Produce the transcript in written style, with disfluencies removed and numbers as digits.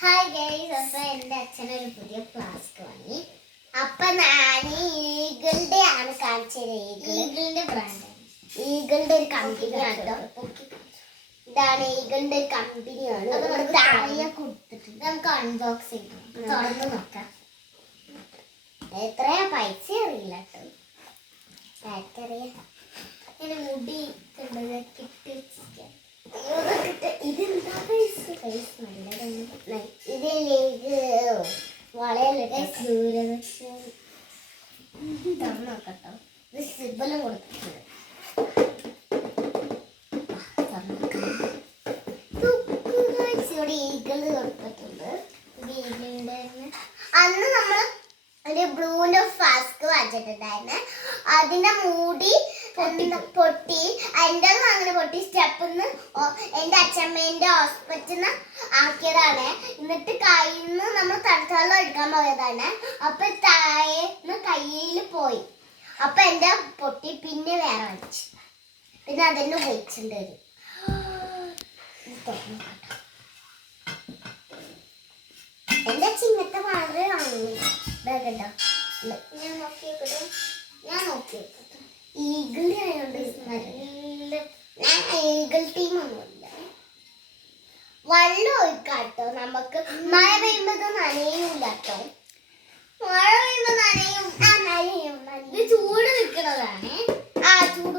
Hi guys, അപ്പൊ എന്റെ അച്ഛനൊരു പുതിയ ഫ്ലാസ്ക് വാങ്ങി. അപ്പൊ ഞാൻ ഈഗിളുടെ ആണ് കാണിച്ചത്. ഈഗിളിന്റെ ബ്രാൻഡ്, ഈഗിളുടെ ഒരു കമ്പനിയാണ്. ഇതാണ് ഈഗിളിന്റെ ഒരു കമ്പനിയാണ്. താഴെ കൊടുത്തിട്ടുണ്ട്. നമുക്ക് അൺബോക്സ് ചെയ്യാം, തുറന്ന് നോക്കാം. എത്രയാ പൈസ അറിയില്ല കേട്ടോ. ബാറ്ററിയ ഇങ്ങനെ മുടി കിട്ടി വെച്ചിരിക്കാം. ഇതെന്താ പൈസ നല്ലതാണ്. ഇതിലേക്ക് വളയല്ലേ ദൂരദർശൻ നോക്കട്ടോ. ഇത് സിബലും കൊടുത്തിട്ടുണ്ട്. ഇവിടെ ഈഗിള് കൊടുത്തിട്ടുണ്ട്. ഈഗിളിന്റെ അന്ന് നമ്മൾ ഒരു ബ്ലൂവിന്റെ ഫ്ലാസ്ക് വാങ്ങിച്ചിട്ടുണ്ടായിരുന്നു. അതിന്റെ മൂടി പൊട്ടി, അതിൻ്റെ അങ്ങനെ പൊട്ടി. സ്റ്റെപ്പിന്ന് എൻ്റെ അച്ഛമ്മേൻ്റെ ഹോസ്പിറ്റലിൽ ആക്കിയതാണ്. എന്നിട്ട് കയ്യിൽ നിന്ന് നമ്മൾ തണുത്തവെള്ളം എടുക്കാൻ പോയതാണ്. അപ്പൊ താഴേന്ന് കയ്യിൽ പോയി. അപ്പൊ എൻ്റെ പൊട്ടി. പിന്നെ വേറെ വാങ്ങിച്ചു. പിന്നെ അതെന്നെ ഉപയോഗിച്ചിട്ടുണ്ട്. എൻ്റെ ചിങ്ങത്തെ വളരെ കേട്ടോ. ഞാൻ നോക്കിയേക്കട്ടെ. ഈഗിളിന്റെ ആയതുകൊണ്ട് നല്ല. ഞാൻ ഈഗിൾ ടീമൊന്നുമില്ല. വെള്ളം ഒഴിക്കാട്ടോ. നമുക്ക് മഴ പെയ്യുമ്പോ നനയൂല കേട്ടോ. മഴ പെയ്യുമ്പോ നനയും. ഇത് ചൂട് നിൽക്കുന്നതാണ്. ചൂട്